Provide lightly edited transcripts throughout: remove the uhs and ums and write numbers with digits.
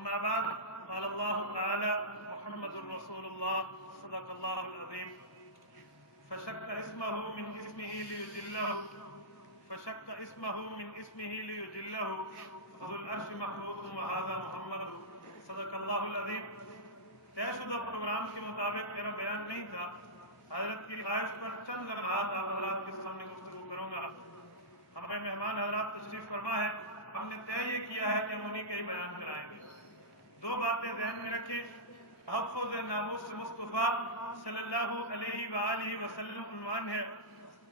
أما بعد قال الله تعالى محمد رسول الله صدق الله العظيم فشق اسمه من اسمه ليجله وذو العرش محمود وهذا محمد صدق الله العظيم. طے شدہ پروگرام کے مطابق میرا بیان نہیں تھا. حضرت کی خواہش پر چند لمحات آپ حضرات کے سامنے گفتگو کروں گا. ہمیں مہمان حضرات تشریف فرما ہے. ہم نے طے یہ کیا ہے کہ ہم انہیں کا ہی بیان کرائیں گے. دو باتیں ذہن میں رکھیں. تحفظ ناموس مصطفیٰ صلی اللہ علیہ وآلہ وسلم عنوان ہے.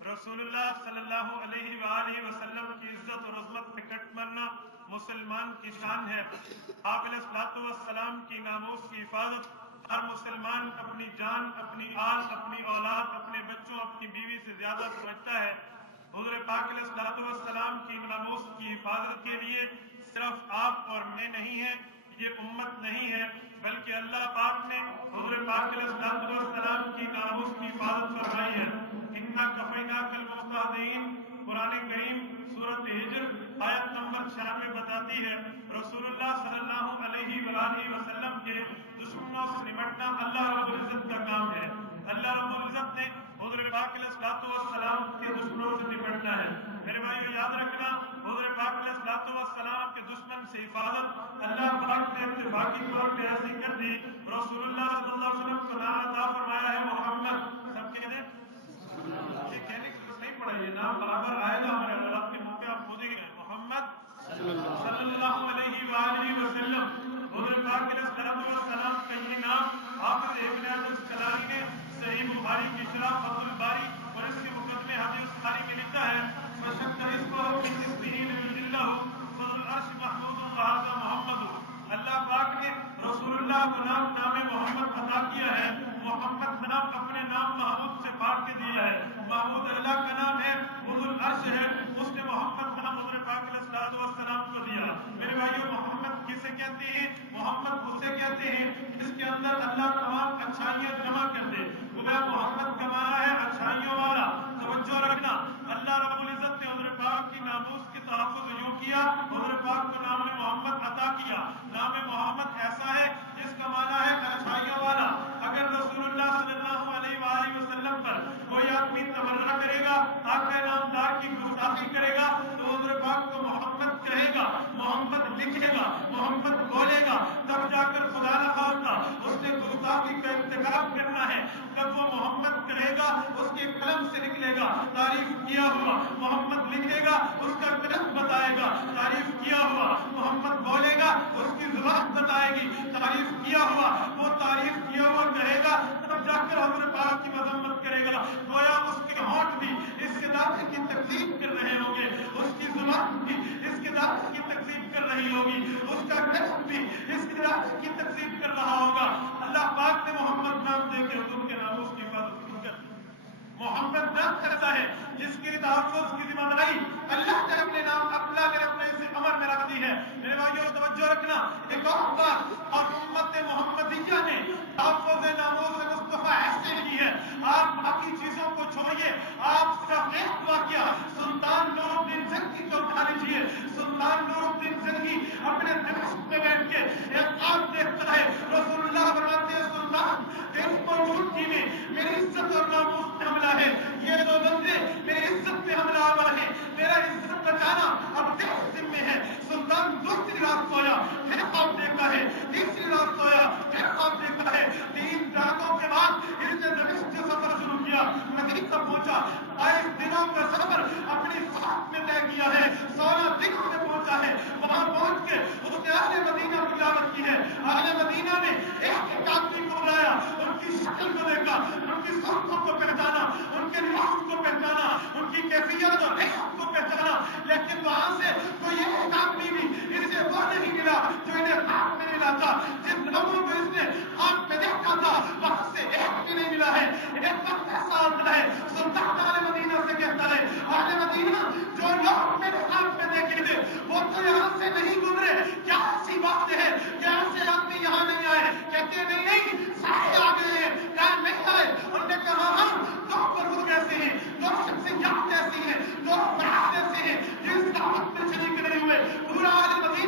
رسول اللہ صلی اللہ علیہ وآلہ وسلم کی عزت اور عظمت پہ کٹ مرنا مسلمان کی شان ہے. آپ علیہ السلام کی ناموس کی حفاظت ہر مسلمان اپنی جان، اپنی آل، اپنی اولاد، اپنے بچوں، اپنی بیوی سے زیادہ سمجھتا ہے. حضور پاک علیہ السلام کی ناموس کی حفاظت کے لیے صرف آپ اور میں نہیں ہیں، یہ امت نہیں ہے، بلکہ اللہ پاک نے حضور پاک علیہ السلام کی ناموس کی حفاظت فرمائی ہے. اِنَّا كَفَيْنَاكَ الْمُسْتَهْزِئِينَ قرآن کریم سورۃ ہجر آیت نمبر 96 بتاتی ہے رسول اللہ صلی اللہ علیہ وآلہ وسلم کے دشمنوں سے نمٹنا اللہ رب العزت کا کام ہے. اللہ رب العزت نے حضور پاک علیہ السلام کے دشمنوں سے نمٹنا ہے. میرے بھائیو یاد رکھنا، حضور پاک علیہ السلام کے دشمن سے حفاظت اللہ پاک نے اتفاقی طور پہ ایسی کر دی. رسول اللہ صلی اللہ علیہ وسلم کو نام عطا فرمایا ہے محمد. سب کہہ دیں یہ کہنے کی ضرورت نہیں پڑا، یہ نام برابر آئے گا ہمارے اللہ کے منہ پہ. آپ کھوجیں گے محمد صلی اللہ علیہ وآلہ وسلم. حضور پاک علیہ السلام کا یہ نام حافظ ابن الاسقلانی نے صحیح بخاری کی شرح فتح الباری اور اس کے مقدمے حدیث بخاری میں لکھا ہے فشق اسمہ من اسمہ لیجلہ وذو العرش محمود وہذا محمد. اللہ پاک نے رسول اللہ کو نام محمد عطا کیا ہے. محمد کا نام اپنے نام محمود سے پاک کے دیا ہے. محمود اللہ کا نام ہے، وذو العرش ہے، اس نے محمد کا نام حضور پاک علیہ السلام کو دیا. میرے بھائیو محمد کسے کہتے ہیں؟ محمد اسے کہتے ہیں جس کے اندر اللہ تمام اچھائیاں جمع کر دے. محمد کا معنی ہے اچھائیوں والا. توجہ رکھنا، اللہ رب العزت نے حضور پاک کی ناموس کی تحفظ یوں کیا، حضور پاک کو نام محمد عطا کیا. نام محمد ایسا ہے جس کا معنی ہے اچھائیوں والا. اگر رسول اللہ صلی اللہ علیہ وآلہ وسلم پر کوئی آدمی تبرہ کرے گا، آقا نامدار کی گستاخی کرے گا، تو حضور پاک کو محمد کہے گا، محمد لکھے گا، محمد بولے گا، تب جا کر خدا نہ خواستہ اس نے گستاخی کا ارتکاب کرنا ہے. جب وہ محمد کہے گا اس کے قلم سے نکلے گا تعریف کیا ہوا. محمد لکھے گا اس کا قلم بتائے گا تعریف کیا ہوا. محمد بولے گا اس کی زبان بتائے گی تعریف کیا ہوا. وہ تعریف کیا ہوا کہے گا تب جا کر حضور پاک کی مذمت کرے گا. گویا اس کے ہونٹ بھی اس کتاب کی تکذیب کر رہے ہوں گے، اس کی زبان بھی اس کتاب کی تکذیب کر رہی ہوگی، اس کا قلم بھی اس کتاب کی تکذیب کر رہا ہوگا. اللہ پاک نے محمد نام دے کے حضور کے ناموس کی حفاظت کی. محمد نام ایسا ہے جس کی تحفظ کی ذمہ داری اللہ نے اپنے نام اپنے اس امر میں رکھ دی ہے. میرے بھائیو توجہ رکھنا، ایک اور بات اور امت محمدیہ نے تحفظ ناموس مصطفیٰ ایسے کی ہے. آپ باقی چیزوں کو چھوڑیے، آپ صرف ایک واقعہ سلطان نور الدین زنگی کو اٹھا لیجیے. سلطان نور الدین زنگی اپنے دمشق میں بیٹھ کے ایک خواب دیکھتا ہے. رسول اللہ فرماتے ہیں سلطان تیری کو مٹھی میں میری عزت اور ناموس پہ حملہ ہے. یہ دو بندے میری عزت پہ حملہ آور ہیں، میرا عزت بچانا اب تیرے ذمہ ہے. سلطان دوسری رات سویا، پھر خواب دیکھا ہے. تیسری رات سویا، پھر خواب دیکھا ہے. 3 راتوں کے بعد اس نے دمشق سے سفر شروع کیا، مدینہ تک پہنچا. 22 دنوں کا سفر اپنی ساتھ میں طے کیا ہے. 16 دنوں میں پہنچا ہے. وہاں پہنچ کے اس نے اہل مدینہ کی دعوت کی ہے. اہل مدینہ نے ایک آدمی کو بلایا، ان کی شکل کو دیکھا، ان کی صورتوں کو پہچانا، ان کے لباس کو پہچانا، ان کی کیفیت اور حیثیت کو پہچانا. لیکن وہاں سے کوئی ایک آدمی بھی اسے وہ نہیں ملا جو انہیں خواب میں ملا تھا. جن لوگوں کو اس نے خواب میں دیکھا تھا وہاں سے ایک بھی نہیں ملا ہے. ایک وقت ایسا آتا ہے سلطان اہل مدینہ سے کہتا ہے اہل مدینہ جو لوگ میرے خواب میں دیکھے تھے وہ تو یہاں سے نہیں گزرے. کیا ایسی بات ہے؟ کیا ایسے آدمی یہاں نہیں آئے؟ کہتے نہیں سارے آ گئے ہیں. کیا نہیں آئے؟ انہوں نے کہا ہم 2 بزرگ ایسے ہیں، 2 شخصیات ایسی ہیں، 2 برات ایسے ہیں جس دعوت میں شریک نہیں ہوئے. پورا اہل مدینہ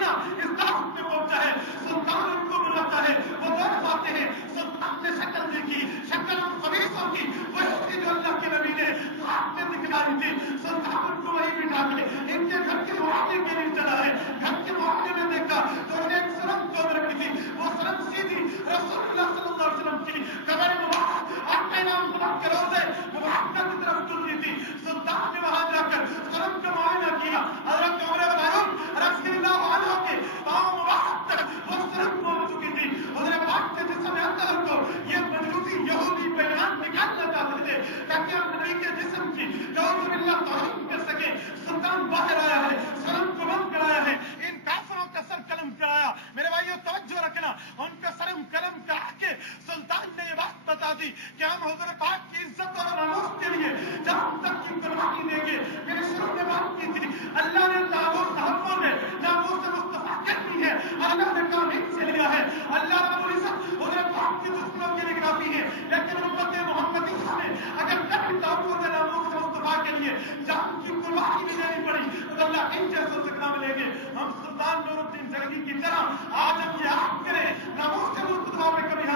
معاملے کے لیے چلا ہے. گھر کے معاملے میں دیکھا تو انہوں نے ایک سرم توڑ رکھی تھی. وہ سرم سیدھی رسول اللہ صلی اللہ علیہ وسلم کی قبر مبارک آقا نام مبارک کے روضے مبارک کی طرف ٹل رہی تھی. سلطان نے وہاں جا کر سرم کا معائنہ کیا. حضرت عمر بن فاروق رضی اللہ عنہ کے پاؤں مبارک تک وہ سرم پہنچ چکی تھی. حضرت پاک کے جسم اندر کو یہ مجوسی یہودی پیغام نکالنا چاہتے تھے تاکہ ہم نبی کے جسم کی نعوذ باللہ توہین کر سکے. سلطان باہر آیا ہے, سرم کو بند کرایا ہے, ان کافروں کا سر قلم کرایا. میرے بھائیو توجہ رکھنا, ان کا سرم قلم کرا کے سلطان نے یہ بات بتا دی کہ ہم حضور پاک کی عزت اور ناموس کے لیے جان تک کی قربانی دیں گے. میں نے شروع میں بات کی تھی, اللہ نے صحابوں نے ناموس مصطفیٰ کرنی ہے, اللہ نے کام ان سے لیا ہے. اللہ رب العزت حضور پاک کی دشمنوں کی نگرانی ہے, لیکن امت محمدی نے اگر کبھی تحفظ ناموس مصطفیٰ کے لیے جان کی قربانی بھی دینی پڑی تو اللہ ان جیسوں سے کام لیں گے. ہم سلطان نور الدین زنگی کی طرح آج ہم یہ عہد کریں ناموس مصطفیٰ میں کبھی